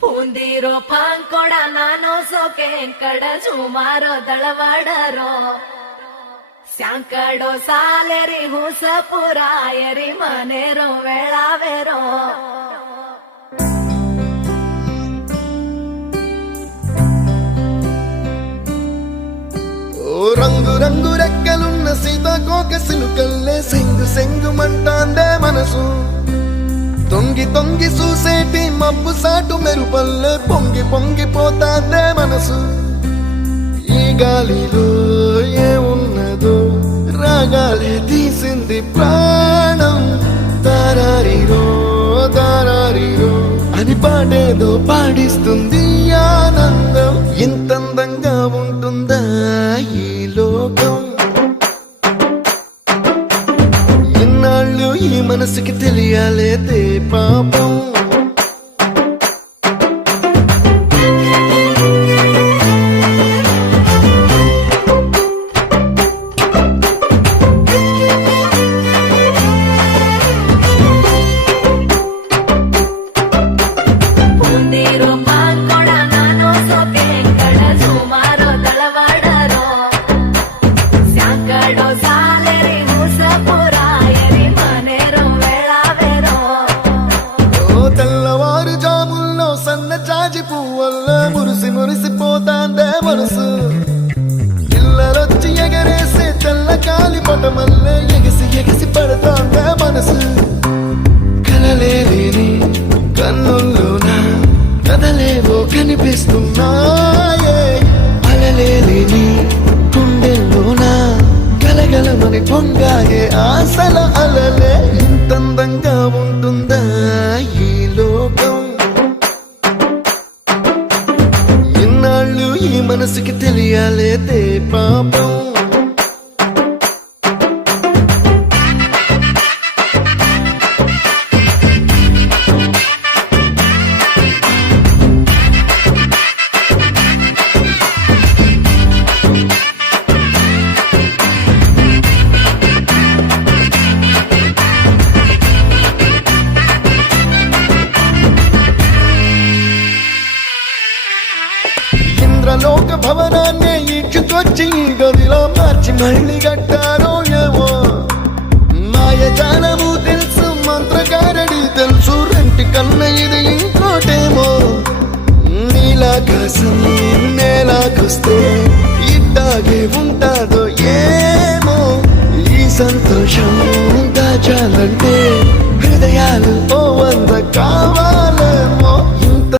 ಪೂಂದಿರೋ ಪಾಂಕೊಡ ನಾನು ಸೋಕೆ ಕಡ ಸುಮಾರೋ ದಳವಾಡರೋ ಸ್ಯಾಂಕಡೋ ಸಾಲೆರಿ ಹುಸಪುರಾಯರಿ ಮನೆರೋ ವೇಳಾವೆರೋ రంగు రంగు రెక్కలున్న సీతాకోక సిలుకల్లే సెంగు సెంగు మంటాందే మనసు తొంగి తొంగి చూసేటి మబ్బు సాటు మెరుపల్లే పొంగి పొంగిపోతాందే మనసు ఈ గాలిలో ఏమున్నదో రాగాలే తీసింది ప్రాణం దారారిరో దారారిరో అని పాడేదో పాడిస్తుంది ఆనందం ఇంతందంగా ఉంటుందా ఈ లోకం ఇన్నాళ్ళు ఈ మనసుకి తెలియాలేదే పాపం ಪೂಂದಿರೋ ಪಾಂಕೊಡ ನಾನು ಸೋಕೆ ಕಡ ಸುಮಾರೋ ದಳವಾಡರೋ ಸ್ಯಾಂಕಡೋ ಸಾಲೆರಿ ಹುಸಪುರಾಯರಿ ಮನೆರೋ ವೇಳಾವೆರೋ తెల్లవారు జాముల్లో సన్న చాచి పువ్వల్లో మురిసి మురిసిపోతాందే మనసు పిల్లలొచ్చి ఎగరేసే తెల్ల కాలి పటమల్లే ఎగిసి ఎగిసి పడతాందే మనసు కలలేని కన్నుల్లోన కదలేవో కనిపిస్తున్నాయే అలలేని గుండెల్లోన గలగలమని పొంగాయే ఆశల అలలే ఇంతందంగా ఉంటుందా ఈ లోకం ఇన్నాళ్ళు ఈ మనసుకి తెలియాలేదే పాపం ఇంద్రలోక భవనాన్ని ఈడ్చుకొచ్చి ఈ గదిలో మార్చి మళ్ళీ కట్టారో ఏమో మాయజాలము తెలుసు మంత్రకారడి తెలుసు రెంటి కన్న ఇది ఇంకోటేమో నీలాకాశం నేలాకొస్తే ఇట్టాగే ఉంటాదో ఏమో ఈ సంతోషం దాచాలంటే హృదయాలు ఓ వంద కావాలి